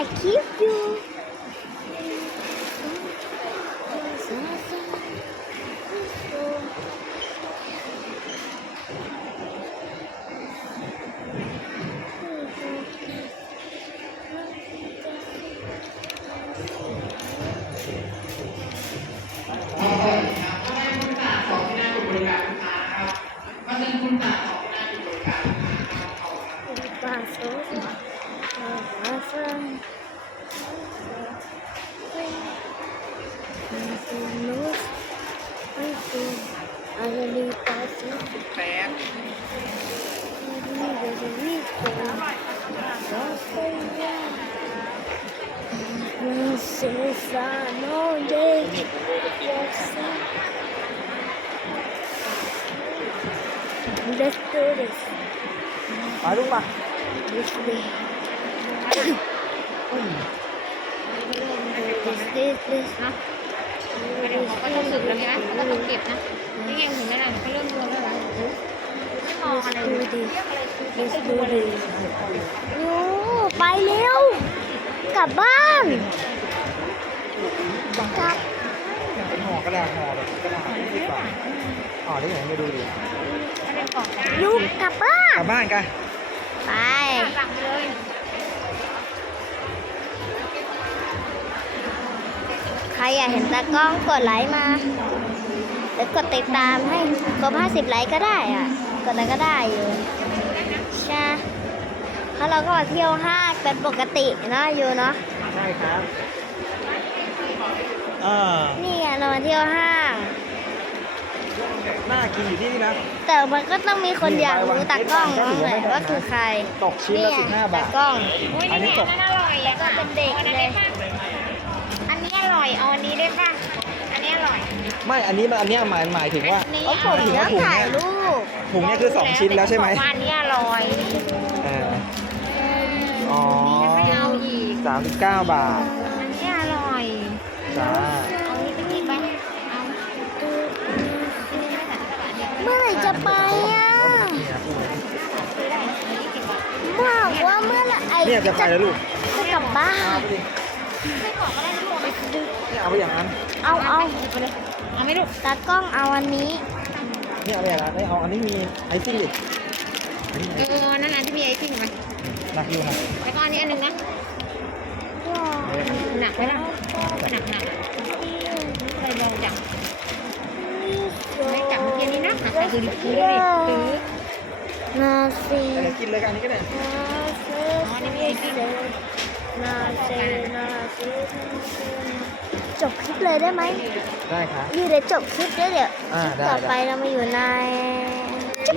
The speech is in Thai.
aqui, viu? Thank you. ele tá assim. Pega. Não sei se não deixa Destores. Arruma. Destores. Destores. Destores. เดี๋เขาก็จะสึกแล้วนะเขาก็เก็บนะนี่เองเห็นไหมละเขเริ่มรวมแล้วนะไม่มองอะไรดูดีดูดีดูไปเร็ว กลับบ้าน กลับเปอกระดาษหอแบบกระดาษที่อที่ไหนม่ดูดิยุกกลับบ้านกลับบ้านกัน ไปกลเลยใครอยากเห็นตากล้องกดไลค์มาหรือกดติดตามให้กห้าสิบไลค์ก็ได้อะกดแล้วก็ได้อยู่ใช่เพราะเราก็มาเที่ยวห้างเป็นปกตินะอยู่เนาะใช่ครับนี่เรามาเที่ยวห้างน่ากินอยู่ที่นี่นะ แต่มันก็ต้องมีคนอยากรู้ตากล้องเลยว่าคือใคร ตกชิ้นละสิบห้าบาท ตากล้องอันนี้ตกอร่อยแล้วก็เป็นเด็กเลยอยเอาอันนี้ได้ป่ะ อันนี้อร่อย ไม่ อันนี้มันอันนี้หมายหมายถึงว่าเอาถุงนี้ถุงนี้ถุงนี้คือสองชิ้นแล้วใช่ไหมอันนี้อร่อยเอออ๋อสามเก้าบาท อันนี้อร่อย จ้าเอาไปกินปเอเมื่อไหร่จะไปอ่ะบอกว่าเมื่อไหร่จะ ไปแลลูกจะกลับบ้านเอาอย่างนั้น เอาเอาเอาไม่ดุตัดกล้อง เอาอันนี้ นี่ยอะไรนะไม่เอาอันนี้มีไอซิ่งอีกเออนั่นนะที่มีไอซิ่งไหมหนักอยู่ครับไล้ก้อันนี้อันหนึ่งนะหนักไหมล่ะ หนักหนักอะไปลองจังไม่จับเมื่อกี้นี้นะหนักไปดูดิดูดิน่าสิกินเลยกันนี้ก็ได้อ๋อนี่มีไอซิ่งจบคลิปเลยได้ไหมได้ครับยี่เดี๋ยวจบคลิปเดี๋ยวเดี๋ยวต่อไปเรามาอยู่ใน